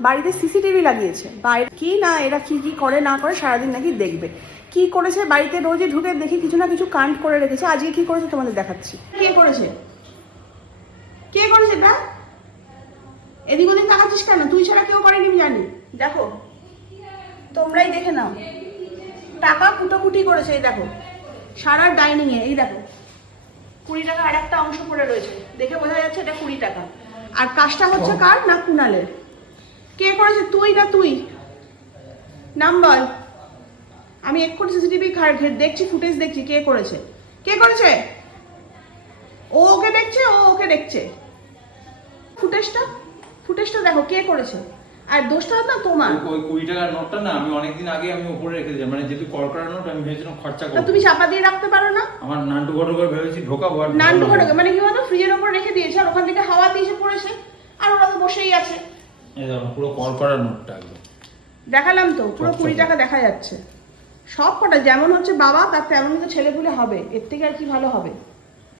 বাড়িতে সিসিটিভি লাগিয়েছে। বাইরে কি না এরা কি কি করে না করে সারাদিন নাকি দেখবে। কি করেছে বাড়িতে রোজই ঢুকে দেখি কিছু না কিছু কাণ্ড করে রেখেছে। আজকে কি করেছে তোমাদের দেখাচ্ছি। কে করেছে? কে করেছে তা? এদিক ওদিক তাকাচ্ছিস কেন? তুই ছাড়া কেউ করেনি জানি। দেখো তোমরাই দেখে নাও। টাকা কুটোকুটি করেছে এই দেখো। সারা ডাইনিং এ এই দেখো। কুড়ি টাকা আর একটা অংশ পড়ে রয়েছে। দেখে বোঝা যাচ্ছে এটা কুড়ি টাকা। আর কাজটা হচ্ছে কার? না কুনালের। কে করেছে? তুই না তুই? নাম বল। আমি এক্ষুনি সিসিটিভি দেখছি ফুটেজ দেখছি কে করেছে? কে করেছে? ও ওকে দেখছে ও ওকে দেখছে। ফুটেজটা? ফুটেজটা দেখো কে করেছে? আর দোষটা না তোমার। ওই কুড়ি টাকার নোটটা না আমি অনেকদিন আগে আমি উপরে রেখে দিলাম। মানে যেহেতু কল করার নোট আমি ভেবেছিলাম খরচা করব। তুমি চাপা দিয়ে রাখতে পারো না? আমার নান্টু ঘটো করে ভেবেছি ঢোকাবো আর নান্টু। ঘটকে মানে কি বলতো? ফ্রিজের ওপর রেখে দিয়েছে আর ওখান থেকে হাওয়া দিয়ে এসে পড়েছে। আর ওরা তো বসেই আছে। পুরো কল করার নোটটা একদম। দেখালাম তো পুরো। কুড়ি টাকা দেখা যাচ্ছে। সব কটা যেমন হচ্ছে বাবা তার তেমন তো ছেলেপুলে হবে। এর থেকে আর কি ভালো হবে?